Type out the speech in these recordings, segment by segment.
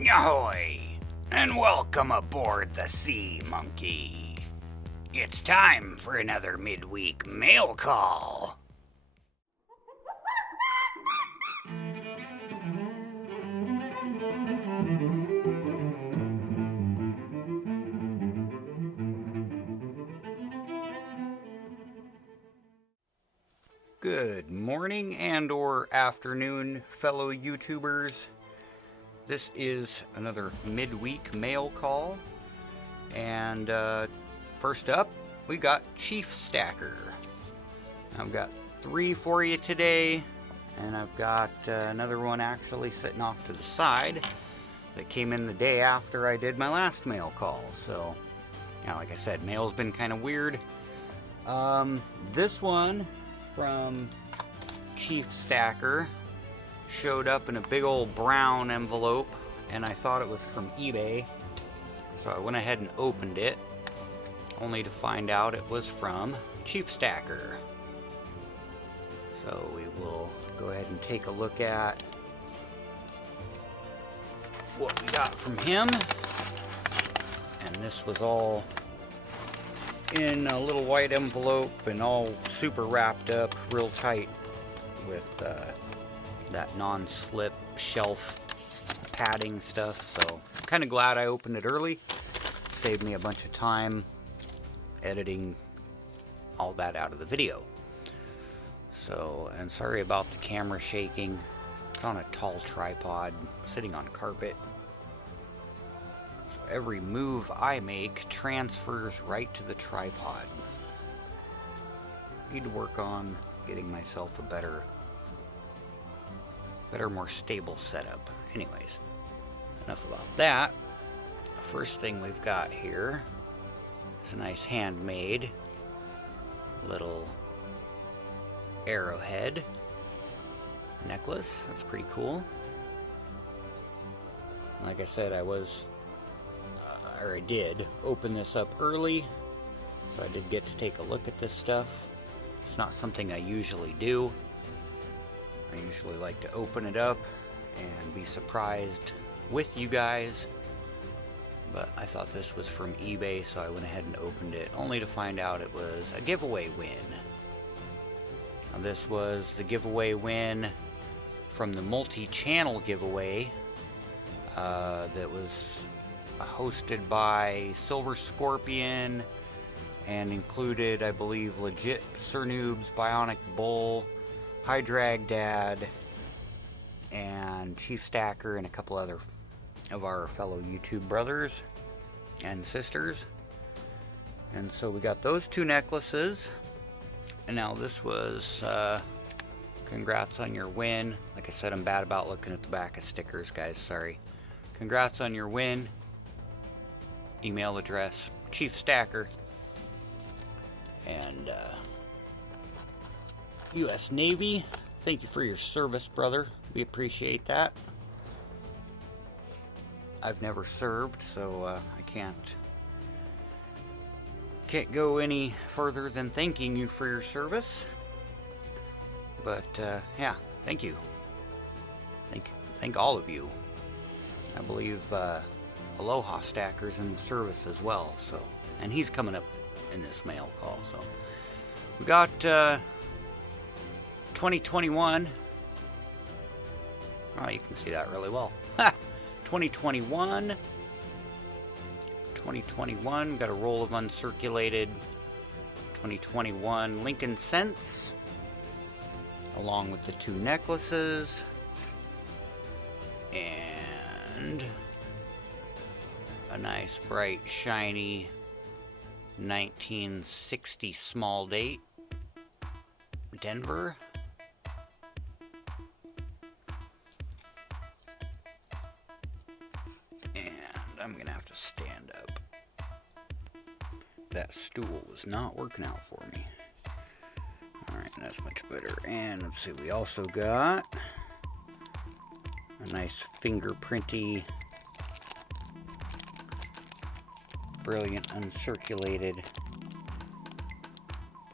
Ahoy, and welcome aboard the Sea Monkey. It's time for another midweek mail call. Good morning and or afternoon, fellow YouTubers. This is another midweek mail call, and first up, we got GaWStack. I've got 3 for you today, and I've got another one actually sitting off to the side that came in the day after I did my last mail call. So, yeah, like I said, mail's been kind of weird. This one from GaWStack showed up in a big old brown envelope, and I thought it was from eBay, so I went ahead and opened it, only to find out it was from GaWStack. So we will go ahead and take a look at what we got from him. And this was all in a little white envelope and all super wrapped up real tight with that non-slip shelf padding stuff. So I'm kind of glad I opened it early. Saved me a bunch of time editing all that out of the video. So, and sorry about the camera shaking. It's on a tall tripod sitting on carpet. So every move I make transfers right to the tripod. Need to work on getting myself a better, more stable setup. Anyways, enough about that. The first thing we've got here is a nice handmade little arrowhead necklace. That's pretty cool. Like I said, I did open this up early, so I did get to take a look at this stuff. It's not something I usually do. I usually like to open it up and be surprised with you guys, but I thought this was from eBay, so I went ahead and opened it, only to find out it was a giveaway win. Now, this was the giveaway win from the multi-channel giveaway that was hosted by Silver Scorpion and included, I believe, Legit Sir Noobs, Bionic Bull, High Drag Dad, and GaWStack, and a couple other of our fellow YouTube brothers and sisters. And so we got those 2 necklaces. And now this was congrats on your win. Like I said, I'm bad about looking at the back of stickers, guys. Sorry. Congrats on your win. Email address GaWStack. And U.S. Navy, thank you for your service, brother. We appreciate that. I've never served, so I can't go any further than thanking you for your service. But yeah, thank you. Thank all of you. I believe Aloha Stacker's in the service as well. So, and he's coming up in this mail call. So we got 2021. Oh, you can see that really well. 2021. Got a roll of uncirculated 2021 Lincoln cents, along with the 2 necklaces, and a nice, bright, shiny 1960 small date Denver. And I'm gonna have to stand up. That stool was not working out for me. Alright, that's much better. And let's see, we also got a nice fingerprinty, brilliant uncirculated.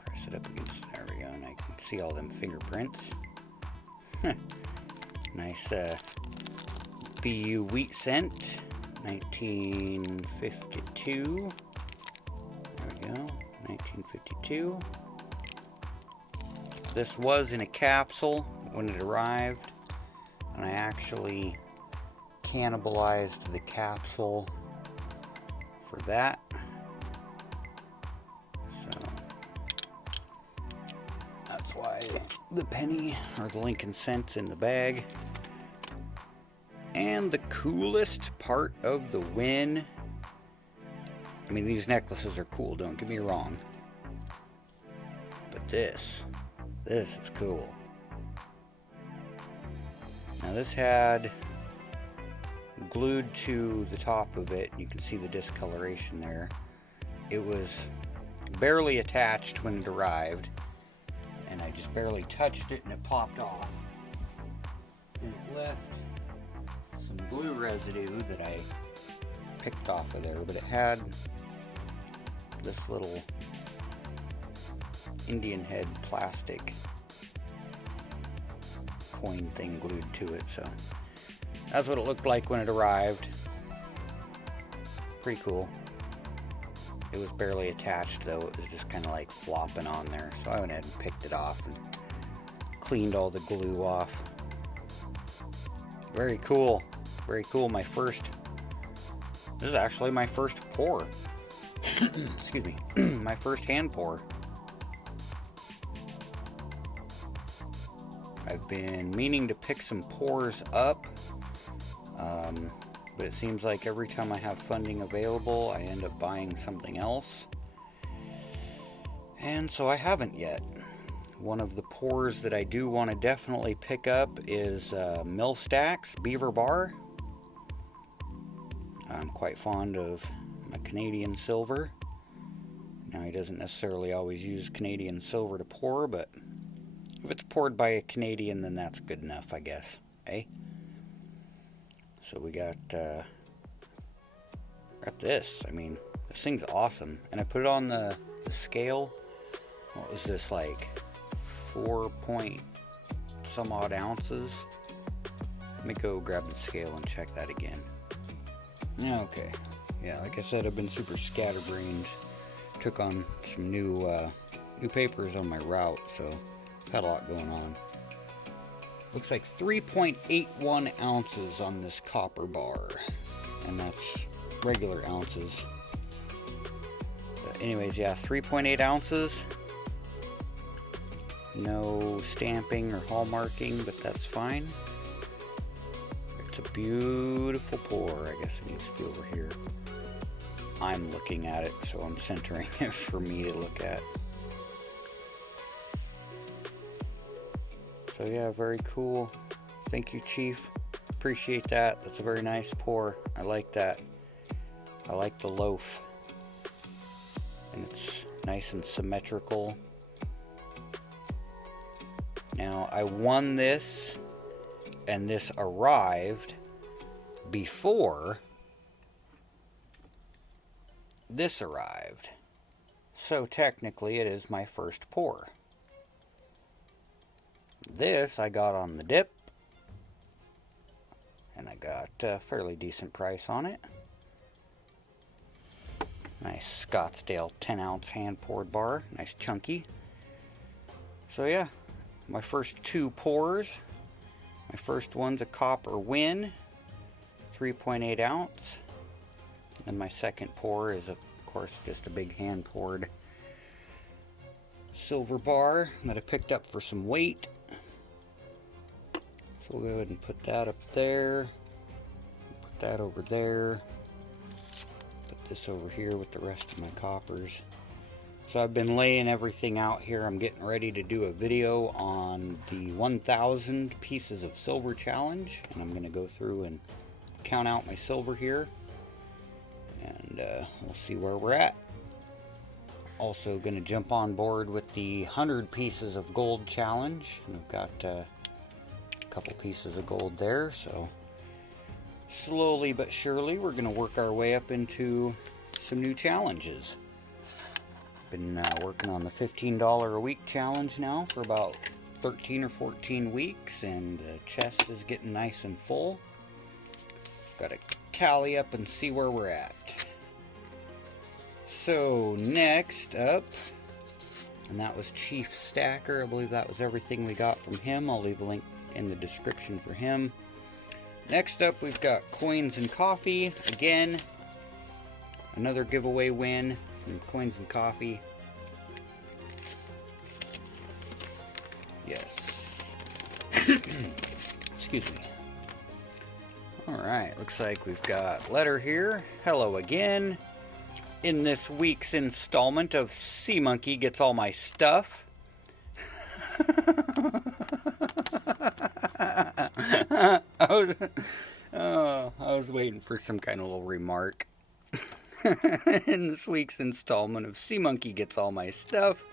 Press it up against, there we go, and I can see all them fingerprints. Nice CPU wheat cent, 1952. There we go, 1952. This was in a capsule when it arrived, and I actually cannibalized the capsule for that. So that's why the penny or the Lincoln cent's in the bag. And the coolest part of the win, I mean, these necklaces are cool, don't get me wrong, but this is cool. Now this had glued to the top of it, you can see the discoloration there. It was barely attached when it arrived, and I just barely touched it and it popped off. And it left some glue residue that I picked off of there, but it had this little Indian head plastic coin thing glued to it, so that's what it looked like when it arrived. Pretty cool. It was barely attached though, it was just kind of like flopping on there, so I went ahead and picked it off and cleaned all the glue off. Very cool. Very cool. This is actually my first pour. Excuse me. My first hand pour. I've been meaning to pick some pours up, but it seems like every time I have funding available, I end up buying something else. And so I haven't yet. One of the pours that I do want to definitely pick up is GaWStack's Beaver Bar. I'm quite fond of my Canadian silver. Now, he doesn't necessarily always use Canadian silver to pour, but if it's poured by a Canadian, then that's good enough, I guess. Eh? So we got this. I mean, this thing's awesome. And I put it on the scale. What was this, like 4 point some odd ounces? Let me go grab the scale and check that again. Okay. Yeah, like I said, I've been super scatterbrained. Took on some new papers on my route, so had a lot going on. Looks like 3.81 ounces on this copper bar, and that's regular ounces. But anyways, yeah, 3.8 ounces. No stamping or hallmarking, but that's fine. It's a beautiful pour. I guess it needs to be over here. I'm looking at it, so I'm centering it for me to look at. So yeah, very cool. Thank you, Chief. Appreciate that. That's a very nice pour. I like that. I like the loaf. And it's nice and symmetrical. Now, I won this, and this arrived before this arrived. So technically it is my first pour. This I got on the dip, and I got a fairly decent price on it. Nice Scottsdale 10 ounce hand poured bar, nice chunky. So yeah, my first two pours. My first one's a copper win, 3.8 ounce. And my second pour is, of course, just a big hand poured silver bar that I picked up for some weight. So we'll go ahead and put that up there, put that over there, put this over here with the rest of my coppers. So I've been laying everything out here. I'm getting ready to do a video on the 1,000 pieces of silver challenge, and I'm going to go through and count out my silver here, and we'll see where we're at. Also going to jump on board with the 100 pieces of gold challenge, and I've got a couple pieces of gold there, so slowly but surely we're going to work our way up into some new challenges. Been working on the $15 a week challenge now for about 13 or 14 weeks, and the chest is getting nice and full. Gotta tally up and see where we're at. So next up, and that was Chief Stacker. I believe that was everything we got from him. I'll leave a link in the description for him. Next up, we've got Coins and Coffee. Again, another giveaway win from Coins and Coffee. Yes. Excuse me. Alright, looks like we've got a letter here. Hello again. In this week's installment of Sea Monkey Gets All My Stuff. I was waiting for some kind of little remark. In this week's installment of Sea Monkey Gets All My Stuff,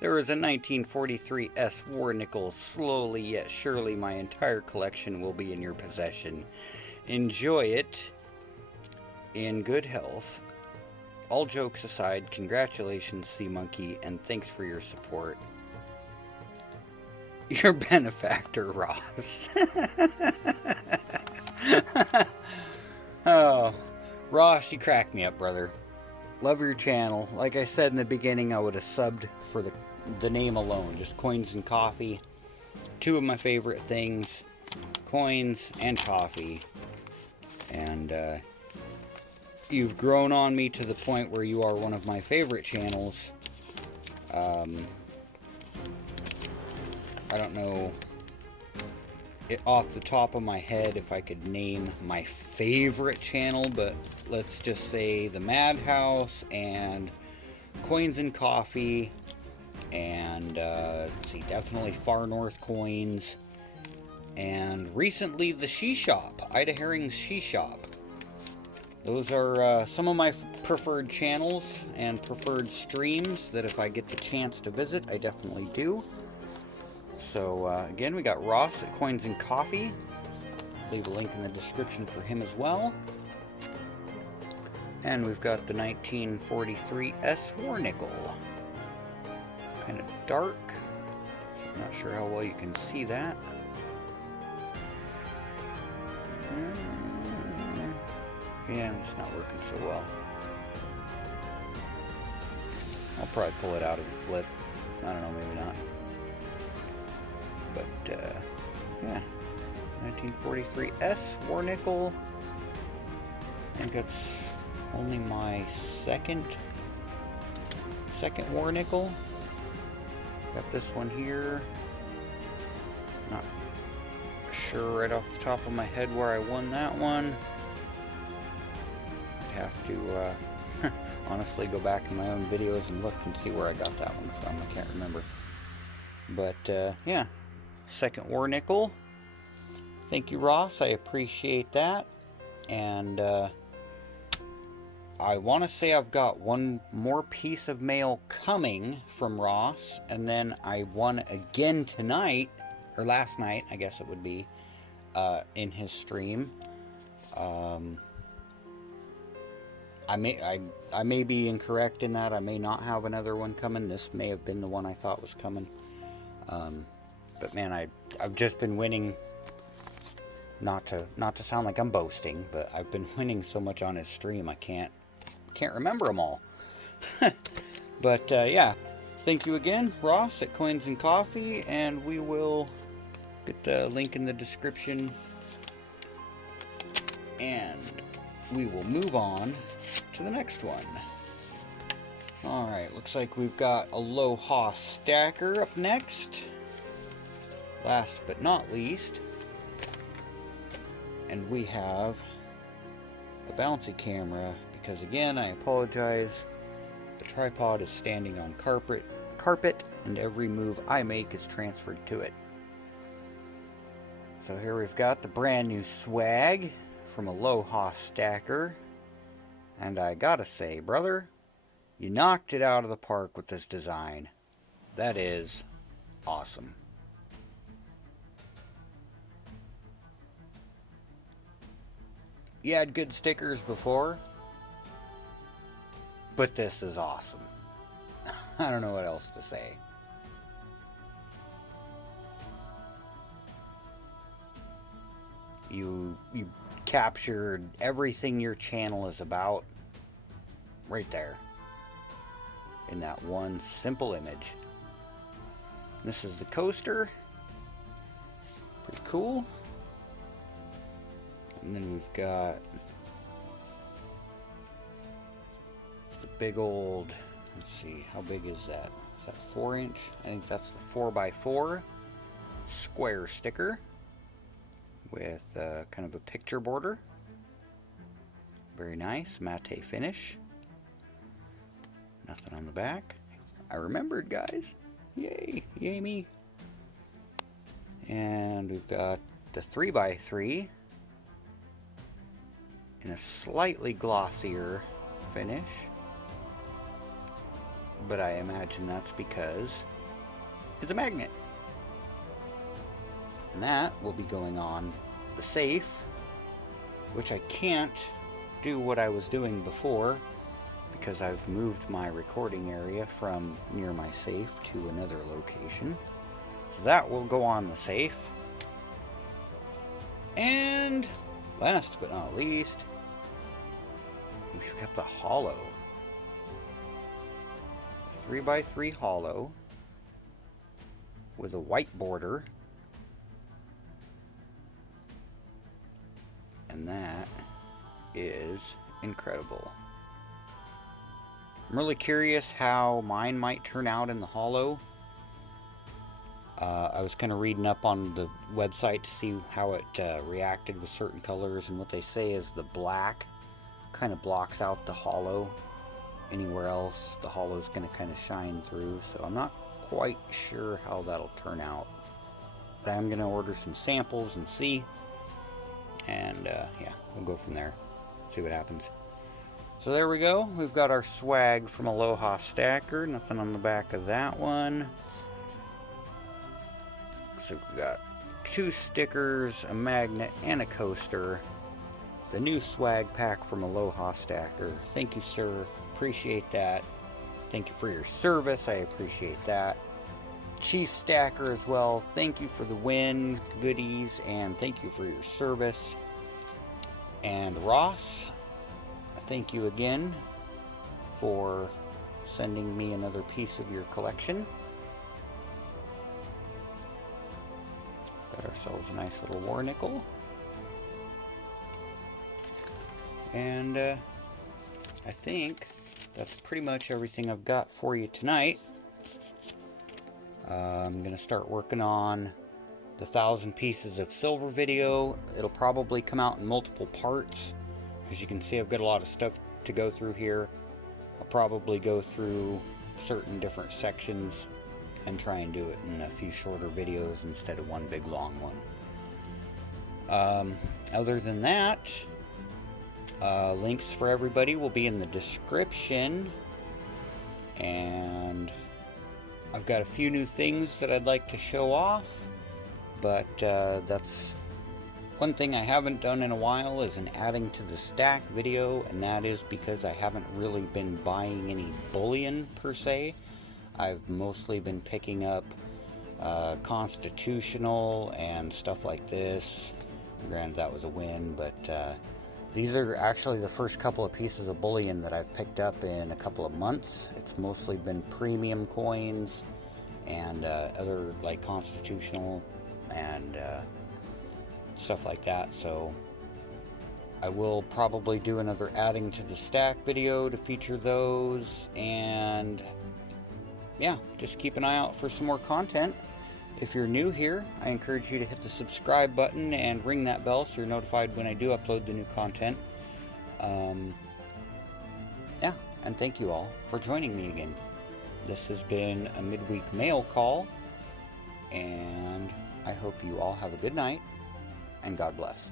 there was a 1943 S War nickel. Slowly yet surely my entire collection will be in your possession. Enjoy it in good health. All jokes aside, congratulations, Sea Monkey, and thanks for your support. Your benefactor, Ross. Oh, Ross, you crack me up, brother. Love your channel. Like I said in the beginning, I would have subbed for the name alone. Just Coins and Coffee. Two of my favorite things. Coins and coffee. And, you've grown on me to the point where you are one of my favorite channels. I don't know off the top of my head if I could name my favorite channel, but let's just say the Madhouse and Coins and Coffee and let's see, definitely Far North Coins, and recently the She Shop, Ida Herring's She Shop. Those are some of my preferred channels and preferred streams that if I get the chance to visit, I definitely do. So again, we got Ross at Coins and Coffee. Leave a link in the description for him as well. And we've got the 1943 S War nickel. Kind of dark, so I'm not sure how well you can see that. Yeah, it's not working so well. I'll probably pull it out of the flip. I don't know, maybe not. But, yeah. 1943 S War nickel. I think that's only my second War nickel. Got this one here. Not sure right off the top of my head where I won that one. Have to honestly go back in my own videos and look and see where I got that one from. I can't remember. But yeah, second War nickel. Thank you, Ross. I appreciate that. And I want to say I've got one more piece of mail coming from Ross, and then I won again tonight, or last night, I guess it would be, in his stream. I may be incorrect in that. I may not have another one coming. This may have been the one I thought was coming. But man, I've just been winning. Not to sound like I'm boasting, but I've been winning so much on his stream I can't remember them all. But yeah, thank you again, Ross at Coins and Coffee, and we will get the link in the description, and we will move on to the next one. Alright, looks like we've got Aloha Stacker up next. Last but not least. And we have a bouncy camera, because again, I apologize. The tripod is standing on carpet, and every move I make is transferred to it. So here we've got the brand new swag from Aloha Stacker. And I gotta say, brother, you knocked it out of the park with this design. That is awesome. You had good stickers before, but this is awesome. I don't know what else to say. You captured everything your channel is about right there in that one simple image. This is the coaster. Pretty cool. And then we've got the big old, let's see, how big is that? Is that 4-inch? I think that's the 4x4 square sticker with kind of a picture border. Very nice, matte finish. Nothing on the back. I remembered, guys. Yay, yay me. And we've got the 3x3 in a slightly glossier finish, but I imagine that's because it's a magnet. And that will be going on the safe, which I can't do what I was doing before because I've moved my recording area from near my safe to another location. So that will go on the safe. And last but not least, we've got the hollow. 3x3 hollow with a white border. And that is incredible. I'm really curious how mine might turn out in the hollow. I was kind of reading up on the website to see how it reacted with certain colors, and what they say is the black kind of blocks out the hollow. Anywhere else, the hollow is going to kind of shine through, so I'm not quite sure how that'll turn out. But I'm going to order some samples and see, and yeah, we'll go from there, see what happens. So there we go, we've got our swag from Aloha Stacker, nothing on the back of that one. So we've got 2 stickers, a magnet, and a coaster. The new swag pack from Aloha Stacker. Thank you, sir. Appreciate that. Thank you for your service. I appreciate that. Chief Stacker as well. Thank you for the win, goodies, and thank you for your service. And Ross, thank you again for sending me another piece of your collection. Got ourselves a nice little war nickel. And I think that's pretty much everything I've got for you tonight. I'm going to start working on the 1,000 pieces of silver video. It'll probably come out in multiple parts. As you can see, I've got a lot of stuff to go through here. I'll probably go through certain different sections and try and do it in a few shorter videos instead of one big long one. Other than that, links for everybody will be in the description, and I've got a few new things that I'd like to show off, but that's one thing I haven't done in a while, is an adding to the stack video, and that is because I haven't really been buying any bullion per se. I've mostly been picking up constitutional and stuff like this. Granted, that was a win, but these are actually the first couple of pieces of bullion that I've picked up in a couple of months. It's mostly been premium coins and other like constitutional and stuff like that. So I will probably do another adding to the stack video to feature those, and yeah, just keep an eye out for some more content. If you're new here, I encourage you to hit the subscribe button and ring that bell so you're notified when I do upload the new content. Yeah, and thank you all for joining me again. This has been a midweek mail call, and I hope you all have a good night, and God bless.